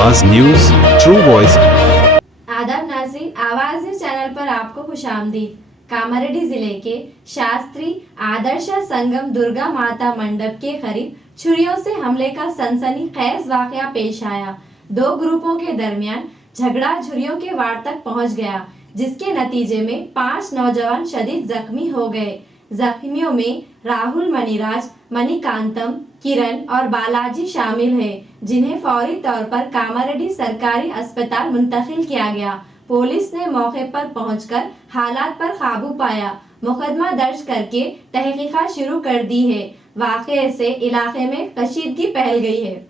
आवाज news, true voice. आदाब नाज़रीन, आवाज़ न्यूज चैनल पर आपको खुशामदीद। कामारेड्डी जिले के शास्त्री आदर्श संगम दुर्गा माता मंडप के करीब छुरियों से हमले का सनसनीखेज वाकया पेश आया। दो ग्रुपों के दरमियान झगड़ा छुरियों के वार तक पहुंच गया, जिसके नतीजे में 5 नौजवान शदीद जख्मी हो गए। जख्मियों में राहुल मणिराज, मणिकांतम, किरण और बालाजी शामिल हैं, जिन्हें फौरी तौर पर कामारेड्डी सरकारी अस्पताल मुंतकिल किया गया। पुलिस ने मौके पर पहुंचकर हालात पर काबू पाया, मुकदमा दर्ज करके तहकीकात शुरू कर दी है। वाक़ये से इलाके में कशीदगी फैल गई है।